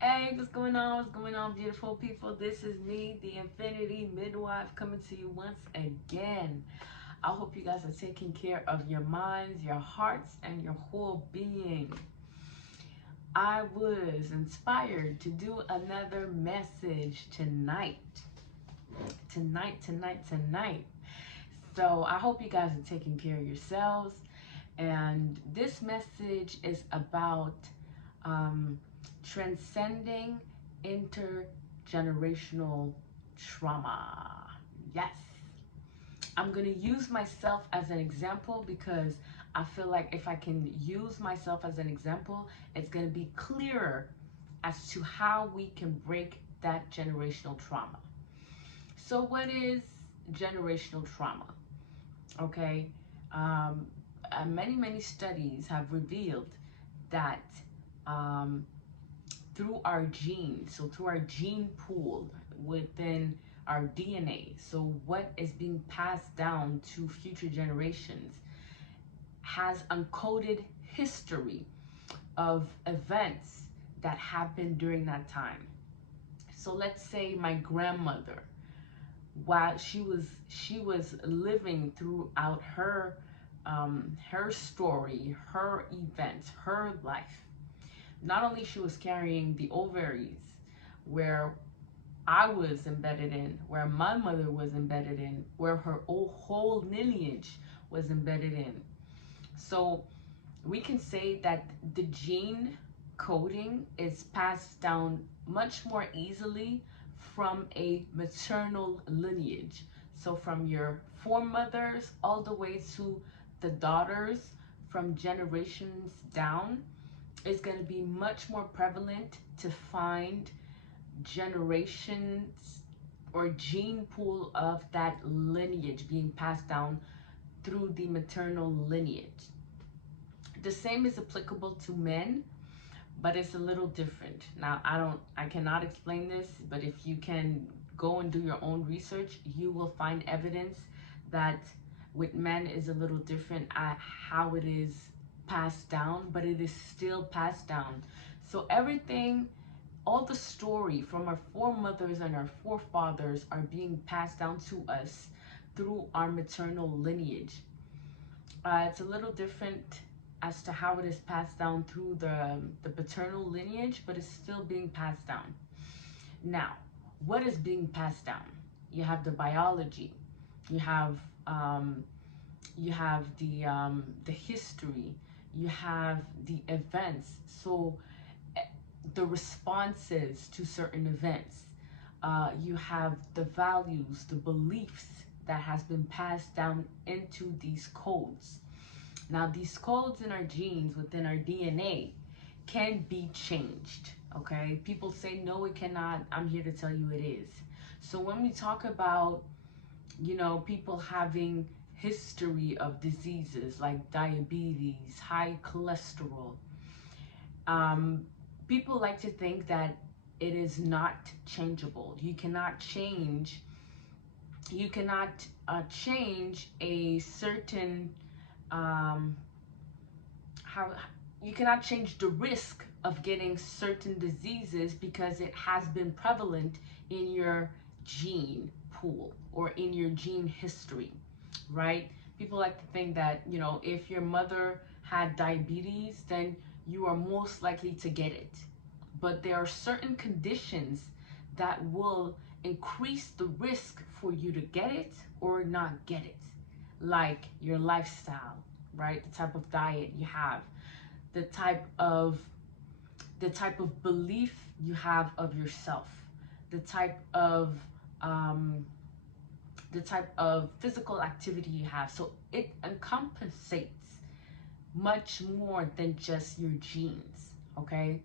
Hey, what's going on? What's going on, beautiful people? This is me, the Infinity Midwife, coming to you once again. I hope you guys are taking care of your minds, your hearts, and your whole being. I was inspired to do another message tonight. Tonight. So I hope you guys are taking care of yourselves. And this message is about um, transcending intergenerational trauma. Yes. I'm going to use myself as an example because I feel like if I can use myself as an example, it's going to be clearer as to how we can break that generational trauma. So, what is generational trauma? Okay. Um, many studies have revealed that um, through our genes, so through our gene pool within our DNA, so what is being passed down to future generations has encoded history of events that happened during that time. So let's say my grandmother, while she was living throughout her story, her events, her life. Not only she was carrying the ovaries where I was embedded in, where my mother was embedded in, where her whole lineage was embedded in. So we can say that the gene coding is passed down much more easily from a maternal lineage. So from your foremothers all the way to the daughters, from generations down, is going to be much more prevalent to find generations or gene pool of that lineage being passed down through the maternal lineage. The same is applicable to men, but it's a little different. Now, I cannot explain this, but if you can go and do your own research, you will find evidence that with men is a little different at how it is passed down, but it is still passed down. So everything, all the story from our foremothers and our forefathers are being passed down to us through our maternal lineage. It's a little different as to how it is passed down through the paternal lineage, but it's still being passed down. Now, what is being passed down? You have the biology, you have um, the history, you have the events. So the responses to certain events. You have the values, the beliefs that has been passed down into these codes. Now, these codes in our genes within our DNA can be changed. Okay, people say no, it cannot. I'm here to tell you it is. So when we talk about, people having history of diseases like diabetes, high cholesterol, um, people like to think that it is not changeable. You cannot change a certain um, how you cannot change the risk of getting certain diseases because it has been prevalent in your gene pool or in your gene history, right? People like to think that, if your mother had diabetes, then you are most likely to get it. But there are certain conditions that will increase the risk for you to get it or not get it, like your lifestyle, right? The type of diet you have, the type of belief you have of yourself, the type of um, physical activity you have. So it encompasses much more than just your genes. Okay,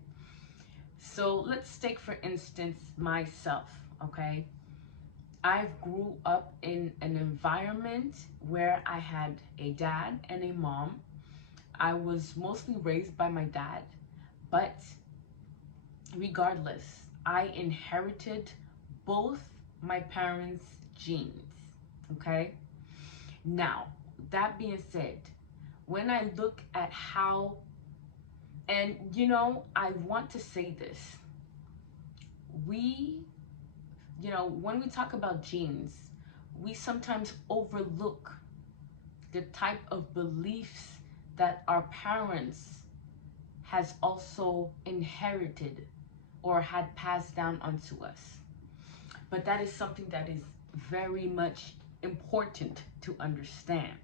so let's take for instance myself. Okay, I grew up in an environment where I had a dad and a mom. I was mostly raised by my dad, but regardless, I inherited both my parents' genes. Okay? Now, that being said, when I look at how, and I want to say this, we, when we talk about genes, we sometimes overlook the type of beliefs that our parents has also inherited or had passed down onto us. But that is something that is very much important to understand.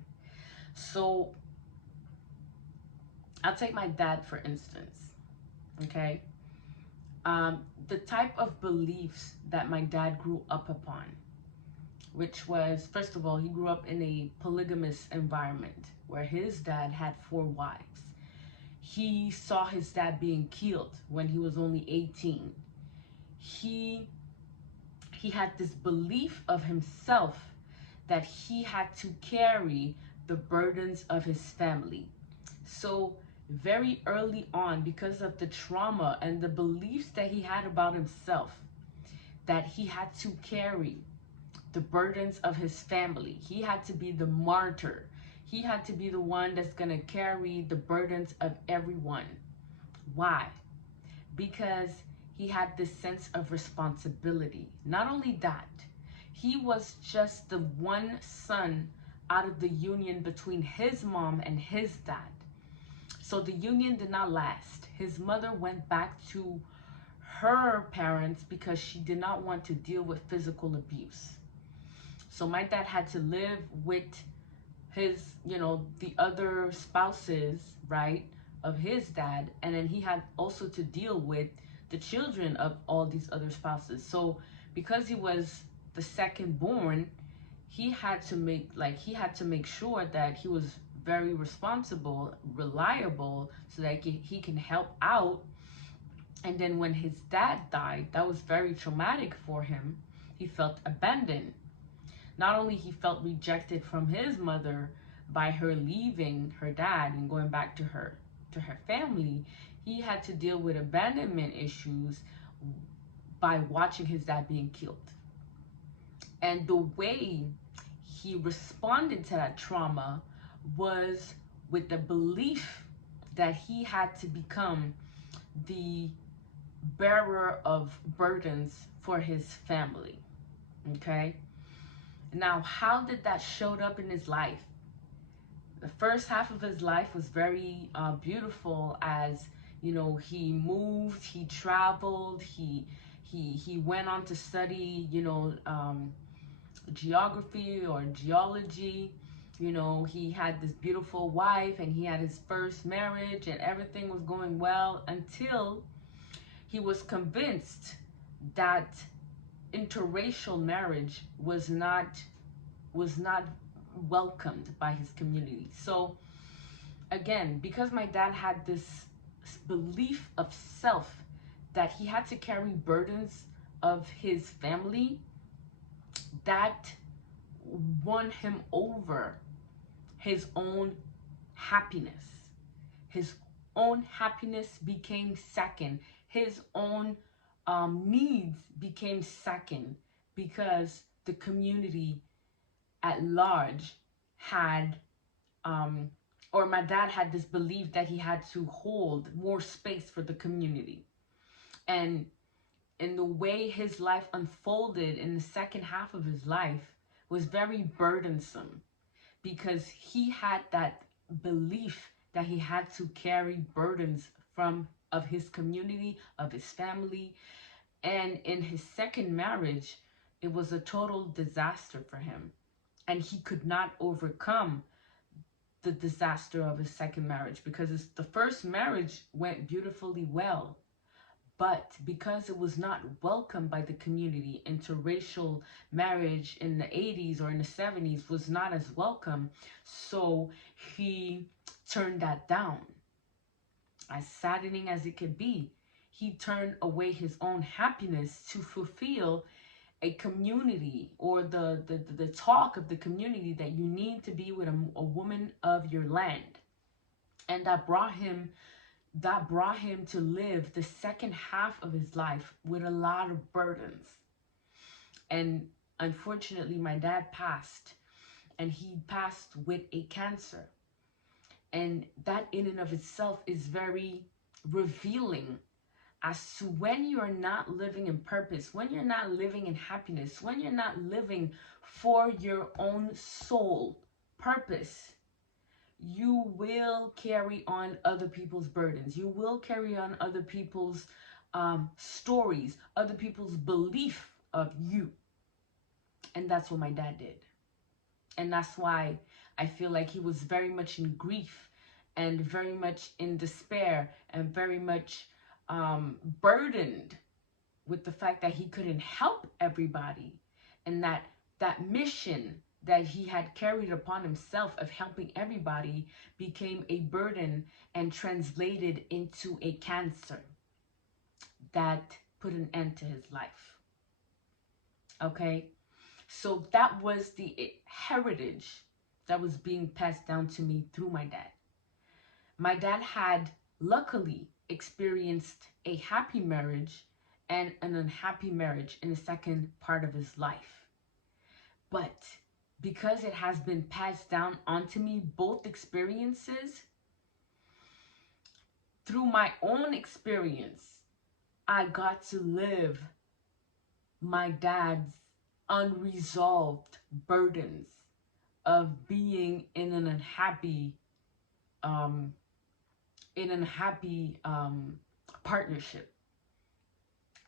So I'll take my dad for instance. Okay. The type of beliefs that my dad grew up upon, which was, first of all, he grew up in a polygamous environment where his dad had 4 wives. He saw his dad being killed when he was only 18. He had this belief of himself that he had to carry the burdens of his family. So very early on, because of the trauma and the beliefs that he had about himself, that he had to carry the burdens of his family. He had to be the martyr. He had to be the one that's going to carry the burdens of everyone. Why? Because he had this sense of responsibility. Not only that, he was just the one son out of the union between his mom and his dad. So the union did not last. His mother went back to her parents because she did not want to deal with physical abuse. So my dad had to live with his, the other spouses, right, of his dad. And then he had also to deal with the children of all these other spouses. So because he was the second born, he had to make sure that he was very responsible, reliable, so that he can help out. And then when his dad died, that was very traumatic for him. He felt abandoned. Not only he felt rejected from his mother by her leaving her dad and going back to her family, he had to deal with abandonment issues by watching his dad being killed. And the way he responded to that trauma was with the belief that he had to become the bearer of burdens for his family. Okay? Now, how did that show up in his life? The first half of his life was very beautiful, as he moved, he traveled, he went on to study geography or geology. He had this beautiful wife and he had his first marriage and everything was going well until he was convinced that interracial marriage was not welcomed by his community. So again, because my dad had this belief of self that he had to carry burdens of his family, that won him over his own happiness. His own happiness became second. His own needs became second, because the community at large had, or my dad had this belief that he had to hold more space for the community. And in the way his life unfolded in the second half of his life was very burdensome, because he had that belief that he had to carry burdens of his community, of his family. And in his second marriage, it was a total disaster for him. And he could not overcome the disaster of his second marriage, because the first marriage went beautifully well. But because it was not welcomed by the community, interracial marriage in the 80s or in the 70s was not as welcome. So he turned that down. As saddening as it could be, he turned away his own happiness to fulfill a community, or the talk of the community, that you need to be with a woman of your land. And that brought him to live the second half of his life with a lot of burdens. And unfortunately, my dad passed, and he passed with a cancer. And that in and of itself is very revealing as to when you're not living in purpose, when you're not living in happiness, when you're not living for your own soul purpose, you will carry on other people's burdens. You will carry on other people's stories, other people's belief of you. And that's what my dad did. And that's why I feel like he was very much in grief and very much in despair and very much burdened with the fact that he couldn't help everybody, and that mission that he had carried upon himself of helping everybody became a burden and translated into a cancer that put an end to his life. Okay? So that was the heritage that was being passed down to me through my dad. My dad had luckily experienced a happy marriage and an unhappy marriage in the second part of his life. But because it has been passed down onto me, both experiences, through my own experience, I got to live my dad's unresolved burdens of being in an unhappy partnership.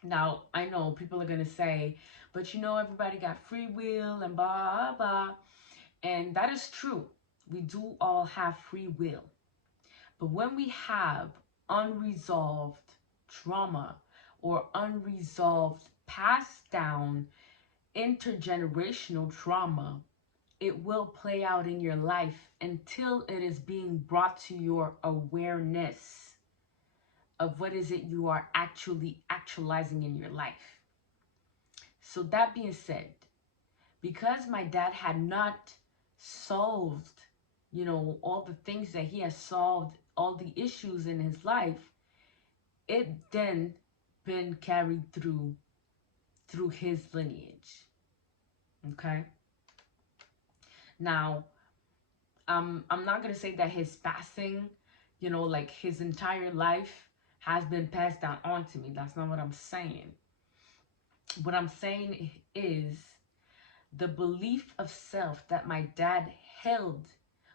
Now, I know people are going to say, but you know, everybody got free will and blah, blah. And that is true. We do all have free will. But when we have unresolved trauma or unresolved passed down intergenerational trauma, it will play out in your life until it is being brought to your awareness of what is it you are actually actualizing in your life. So that being said, because my dad had not solved, all the things that he has solved, all the issues in his life, it then been carried through his lineage. Okay? Now, I'm not going to say that his passing, like his entire life has been passed down onto me. That's not what I'm saying. What I'm saying is the belief of self that my dad held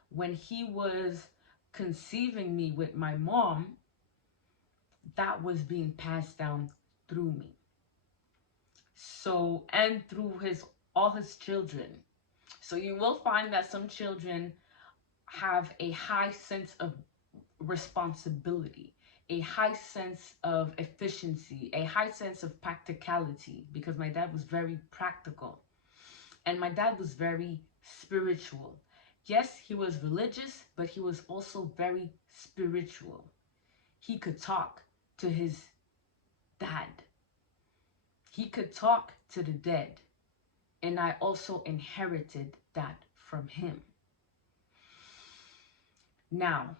when he was conceiving me with my mom, that was being passed down through me. So, and through all his children. So you will find that some children have a high sense of responsibility, a high sense of efficiency, a high sense of practicality, because my dad was very practical. And my dad was very spiritual. Yes, he was religious, but he was also very spiritual. He could talk to his dad. He could talk to the dead. And I also inherited that from him. Now,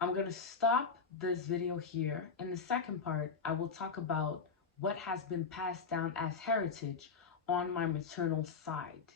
I'm going to stop this video here. In the second part, I will talk about what has been passed down as heritage on my maternal side.